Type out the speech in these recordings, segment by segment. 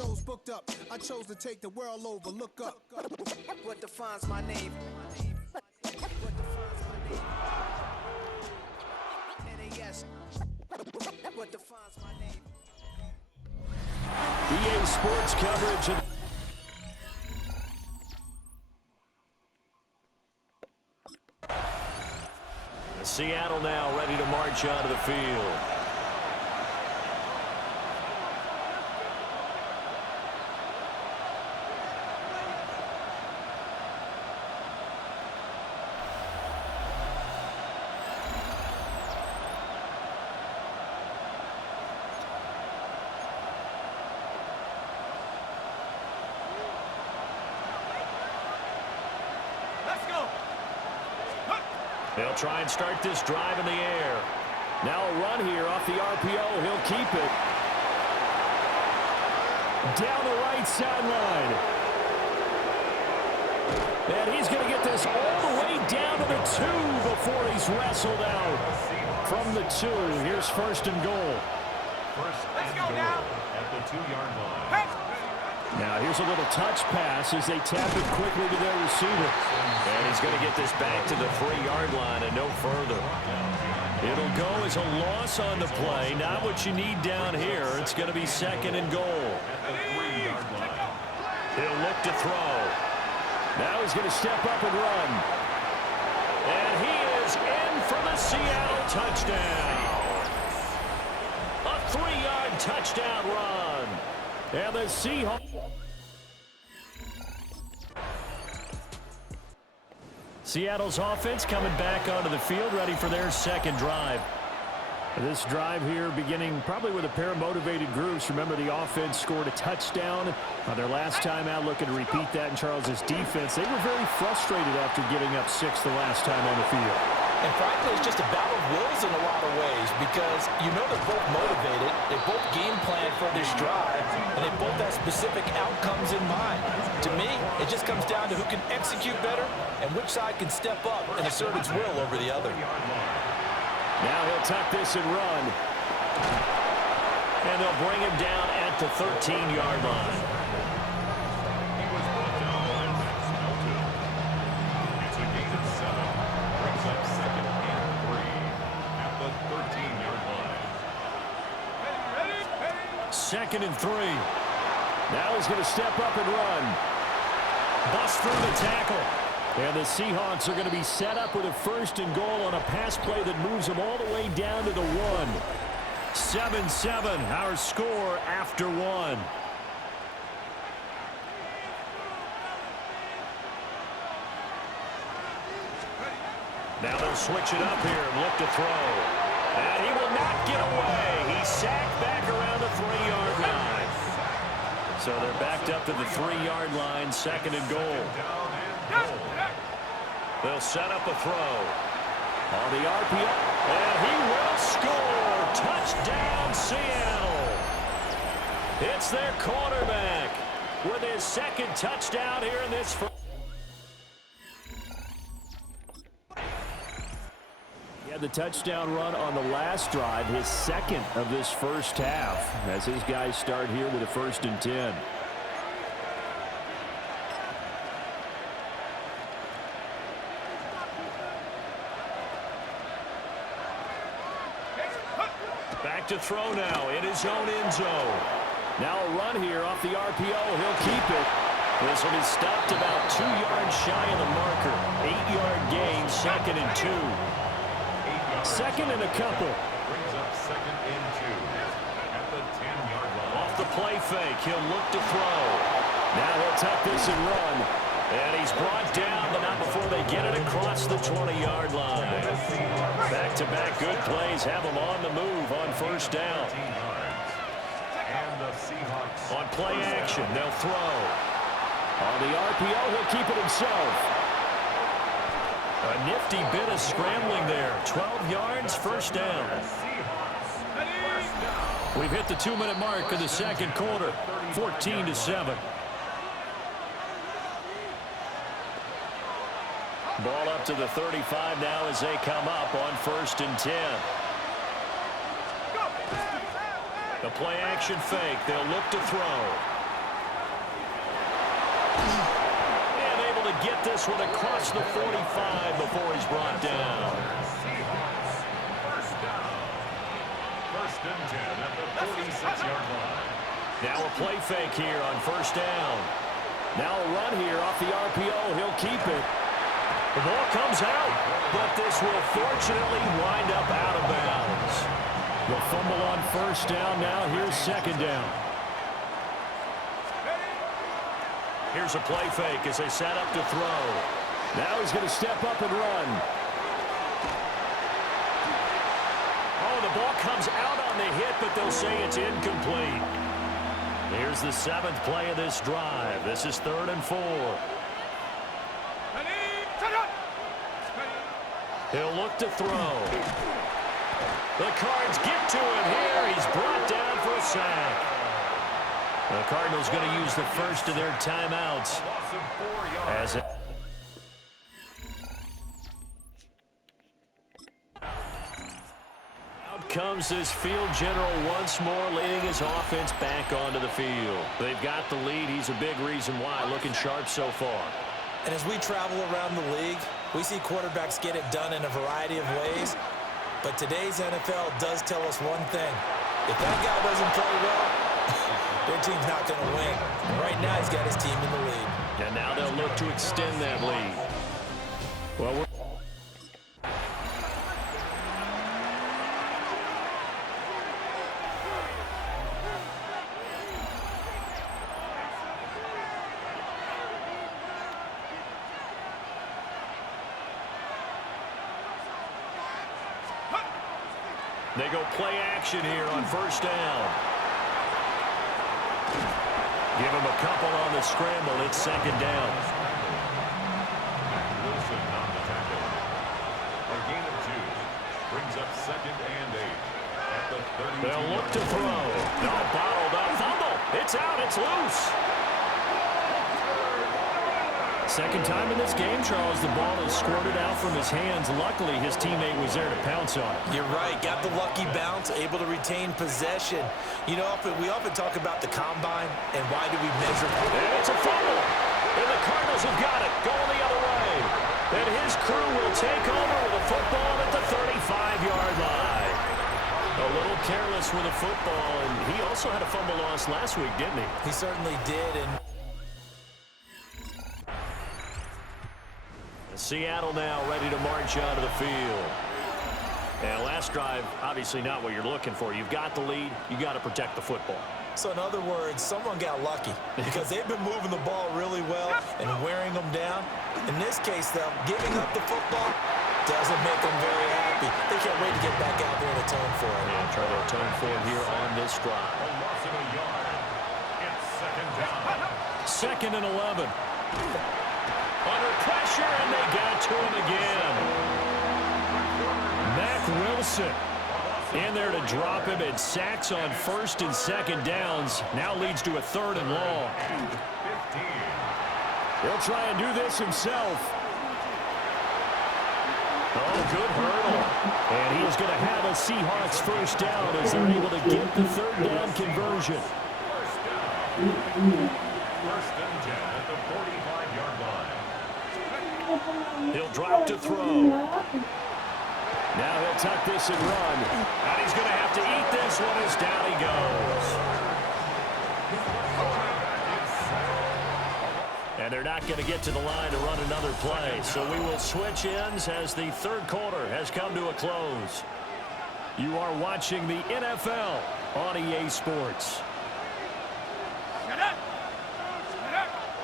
shows booked up. I chose to take the world over. Look up. What defines my name? What defines my name? NAS. What defines my name? EA Sports coverage of Seattle now ready to march onto the field. They'll try and start this drive in the air. Now a run here off the RPO. He'll keep it. Down the right sideline. And he's going to get this all the way down to the 2 before he's wrestled out. From the 2, here's first and goal. Let's go now. At the 2-yard line. Now here's a little touch pass as they tap it quickly to their receiver. And he's going to get this back to the 3-yard line and no further. It'll go as a loss on the play. Not what you need down here. It's going to be second and goal. At the 3-yard line. He'll look to throw. Now he's going to step up and run. And he is in for the Seattle touchdown. A 3-yard touchdown run. And the Seahawks. Seattle's offense coming back onto the field, ready for their second drive. This drive here beginning probably with a pair of motivated groups. Remember, the offense scored a touchdown on their last time out, looking to repeat that in Charles's defense. They were very frustrated after giving up 6 the last time on the field. And frankly, it's just a battle of wills in a lot of ways because you know they're both motivated, they both game plan for this drive, and they both have specific outcomes in mind. To me, it just comes down to who can execute better and which side can step up and assert its will over the other. Now he'll tuck this and run. And they'll bring him down at the 13-yard line. He was brought down by Maxwell 2. It's a gain of 7. Brings up second and 3 at the 13-yard line. Second and 3. Now he's going to step up and run. Bust through the tackle. And the Seahawks are going to be set up with a first and goal on a pass play that moves them all the way down to the 1. 7-7, our score after 1. Now they'll switch it up here and look to throw. And he will not get away. He's sacked back around the 3-yard line. So they're backed up to the 3-yard line, second and goal. They'll set up a throw. On the RPO. And he will score. Touchdown, Seattle. It's their quarterback with his second touchdown here in this first. He had the touchdown run on the last drive, his second of this first half, as his guys start here with a first and 10. Back to throw now in his own end zone. Now a run here off the RPO. He'll keep it. This one is stopped about 2 yards shy of the marker. 8-yard gain, second and 2. Second and a couple. Brings up second and 2 at the 10-yard line. Off the play fake, he'll look to throw. Now he'll tuck this and run. And he's brought down, but not before they get it across the 20-yard line. Back-to-back good plays have them on the move on first down. And the Seahawks On play action, they'll throw. On the RPO, he'll keep it himself. A nifty bit of scrambling there. 12 yards, first down. We've hit the 2-minute mark of the second quarter. 14-7. Ball up to the 35 now as they come up on first and 10. The play action fake. They'll look to throw. And able to get this one across the 45 before he's brought down. Seahawks. First down. First and 10 at the 46-yard line. Now a play fake here on first down. Now a run here off the RPO. He'll keep it. The ball comes out, but this will fortunately wind up out of bounds. The fumble on first down. Now here's second down. Here's a play fake as they set up to throw. Now he's going to step up and run. Oh, the ball comes out on the hit, but they'll say it's incomplete. Here's the 7th play of this drive. This is 3rd and 4. He'll look to throw. The Cards get to him here. He's brought down for a sack. The Cardinals going to use the first of their timeouts. Loss of 4 yards. As it out comes this field general once more, leading his offense back onto the field. They've got the lead. He's a big reason why. Looking sharp so far. And as we travel around the league, we see quarterbacks get it done in a variety of ways. But today's NFL does tell us one thing. If that guy doesn't play well, their team's not going to win. And right now, he's got his team in the lead. And now they'll look to extend that lead. Well, They go play action here on first down. Give him a couple on the scramble. It's second down. Wilson on the tackle. A gain of 2. Brings up 2nd and 8. At the 32. They'll look to throw. No, bottled up. Fumble. It's out. It's loose. second time in this game, Charles, the ball is squirted out from his hands. Luckily, his teammate was there to pounce on it. You're right. Got the lucky bounce, able to retain possession. You know, we often talk about the combine and why do we measure. And it's a fumble. And the Cardinals have got it. Going the other way. And his crew will take over with a football at the 35-yard line. A little careless with a football, and he also had a fumble loss last week, didn't he? He certainly did, and Seattle now ready to march out of the field. And last drive, obviously not what you're looking for. You've got the lead. You got to protect the football. so in other words, someone got lucky because they've been moving the ball really well and wearing them down. In this case, though, giving up the football doesn't make them very happy. They can't wait to get back out there and atone for it. And try to atone for it here on this drive. A loss of a yard. It's 2nd down. 2nd and 11. Under pressure, and they got to him again. Mack Wilson in there to drop him, and sacks on 1st and 2nd downs. Now leads to a 3rd and long. 15. He'll try and do this himself. Oh, good hurdle. And he is going to have a Seahawks first down as they're able to get the 3rd down conversion. First down. 1st and 10 at the 45-yard line. He'll drop to throw. Now he'll tuck this and run. And he's going to have to eat this one as down he goes. And they're not going to get to the line to run another play. So we will switch ends as the 3rd quarter has come to a close. You are watching the NFL on EA Sports.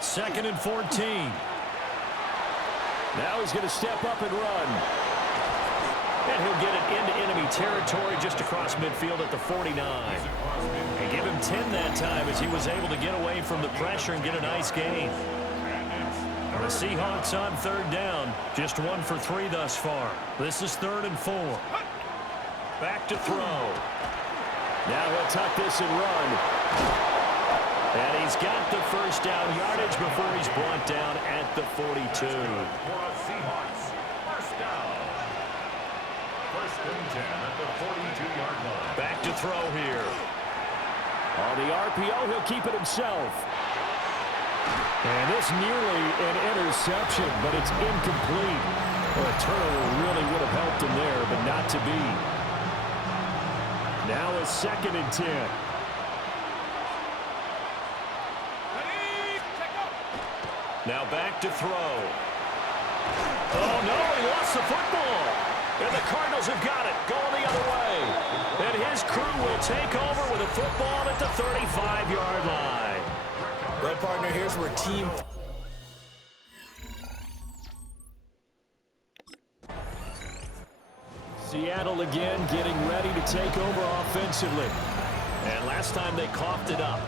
2nd and 14. Now he's going to step up and run. And he'll get it into enemy territory just across midfield at the 49. And give him 10 that time as he was able to get away from the pressure and get a nice gain. The Seahawks on 3rd down. Just 1 for 3 thus far. This is 3rd and 4. Back to throw. Now he'll tuck this and run. And he's got the first down yardage before he's brought down at the 42. For a Seahawks. First down. 1st and 10 at the 42-yard line. Back to throw here. On the RPO, he'll keep it himself. And this nearly an interception, but it's incomplete. Well, a turnover really would have helped him there, but not to be. Now a 2nd and 10. Now back to throw. Oh, no, he lost the football. And the Cardinals have got it, going the other way. And his crew will take over with a football at the 35-yard line. Well, partner, here's where team... Seattle again getting ready to take over offensively. And last time they coughed it up,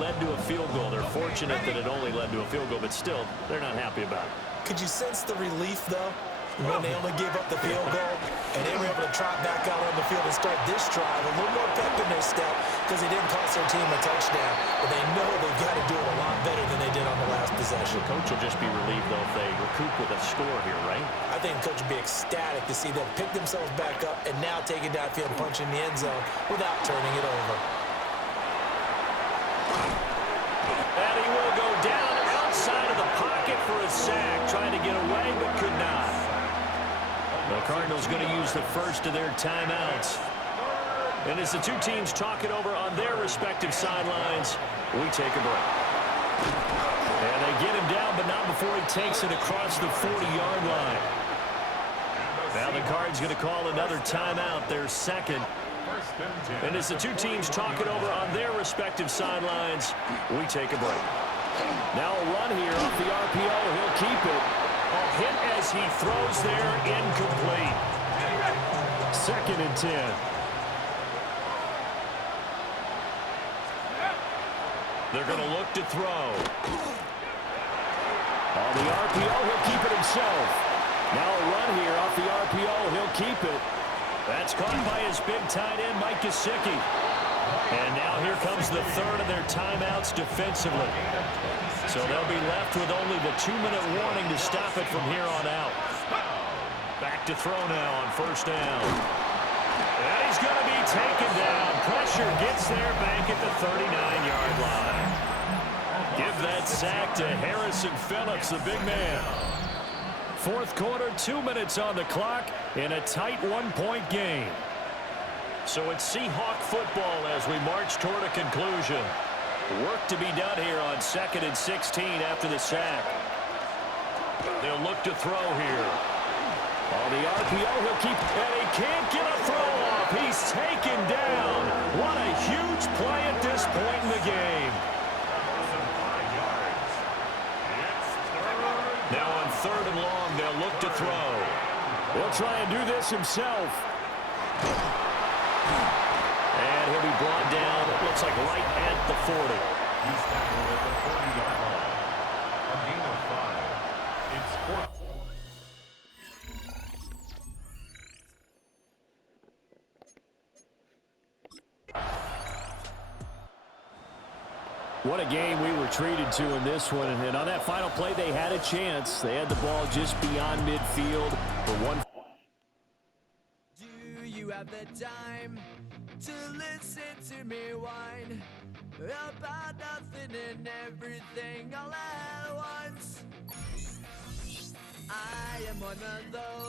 led to a field goal. They're fortunate that it only led to a field goal, but still, they're not happy about it. Could you sense the relief, though, when they only gave up the field goal and they were able to trot back out on the field and start this drive a little more pep in their step because they didn't cost their team a touchdown, but they know they've got to do it a lot better than they did on the last possession. The coach will just be relieved, though, if they recoup with a score here, right? I think the coach would be ecstatic to see them pick themselves back up and now take it downfield and punch in the end zone without turning it over. And he will go down outside of the pocket for a sack, trying to get away but could not. The Cardinals going to use the first of their timeouts. And as the two teams talk it over on their respective sidelines, we take a break. And they get him down, but not before he takes it across the 40-yard line. Now the Cards going to call another timeout, their second. And as the two teams talk it over on their respective sidelines, we take a break. Now a run here off the RPO. He'll keep it. A hit as he throws there, incomplete. 2nd and 10. They're going to look to throw. On the RPO, he'll keep it himself. Now a run here off the RPO. He'll keep it. That's caught by his big tight end, Mike Gesicki. And now here comes the third of their timeouts defensively. So they'll be left with only the 2-minute warning to stop it from here on out. Back to throw now on first down. And he's going to be taken down. Pressure gets there back at the 39-yard line. Give that sack to Harrison Phillips, the big man. Fourth quarter, 2 minutes on the clock in a tight 1-point game. So it's Seahawk football as we march toward a conclusion. Work to be done here on 2nd and 16 after the sack. They'll look to throw here. On the RPO, he'll keep, and he can't get a throw off. He's taken down. What a huge play at this point in the game. Now on 3rd and long, they'll look to throw. He'll try and do this himself. And he'll be brought down, it looks like right at the 40. He's tackled at the 40-yard line. A gain of 5. It's 4th. What a game we were treated to in this one. And on that final play, they had a chance. They had the ball just beyond midfield for one. Do you have the time to listen to me whine about nothing and everything all at once? I am one of those